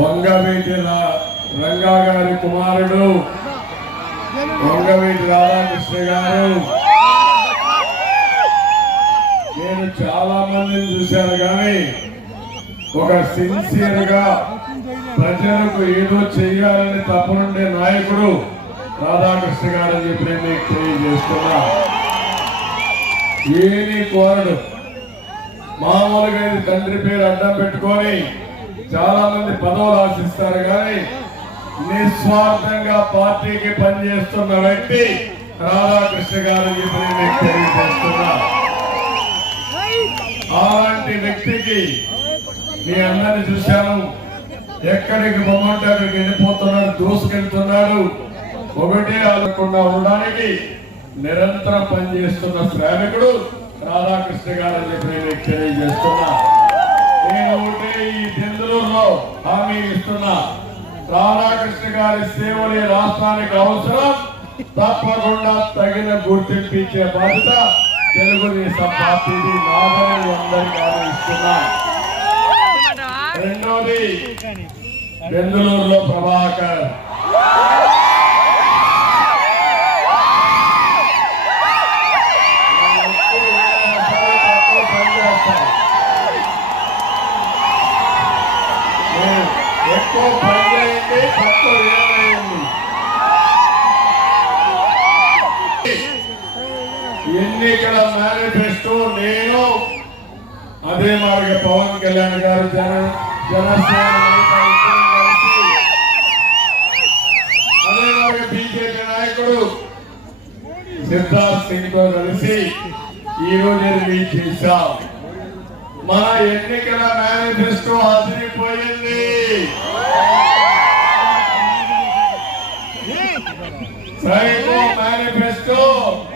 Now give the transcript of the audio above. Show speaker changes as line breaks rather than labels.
వంగవీటి రంగా గారి కుమారుడు. వంగవీటి రాధాకృష్ణ గారు. నేను చాలా మందిని చూశాను కానీ ఒక సిన్సియర్గా ప్రజలకు ఏదో చేయాలని తప్పనుండే నాయకుడు రాధాకృష్ణ గారు అని చెప్పి నేను మీకు తెలియజేస్తున్నా. ఏమీ కోరడు. మామూలుగా ఇది తండ్రి పేరు అడ్డం పెట్టుకొని చాలా మంది పదవులు ఆశిస్తారు కానీ నిస్వార్థంగా పార్టీకి పనిచేస్తున్న వ్యక్తి రాధాకృష్ణ గారు చెప్పి నేను మీకు తెలియజేస్తున్నా. అలాంటి వ్యక్తికి మీ అందరిని చూశాను. ఎక్కడికి బొమ్మంటే అక్కడికి వెళ్ళిపోతున్నాడు దూసుకెళ్తున్నాడు. ఒకటే ఆలకుండా ఉండడానికి నిరంతరం పనిచేస్తున్న శ్రామికుడు రాధాకృష్ణ గారు చెప్పి నేను తెలియజేస్తున్నా. నేను ఒకటే ఈ బెంగళూరులో హామీ ఇస్తున్నా. రాధాకృష్ణ గారి సేవలే రాష్ట్రానికి అవసరం. తప్పకుండా తగిన గుర్తింపు ఇచ్చే బాధ్యత తెలుగుదేశం పార్టీది. నాదని అందరికీ హామీ ఇస్తున్నా రెండోది బెంగళూరులో ప్రభాకర్. ఎక్కువ పని తక్కువ ఏమైంది ఎన్నికల మేనిఫెస్టో నేను అదే మార్గ పవన్ కళ్యాణ్ గారు జన జనసేన అదే మార్గ బీజేపీ నాయకుడు సిద్ధార్థ్ సింగ్తో కలిసి ఈ రోజు రిలీజ్ చేశాం మన ఎన్నికల మేనిఫెస్టో అదిరిపోయింది. Traigo manifestó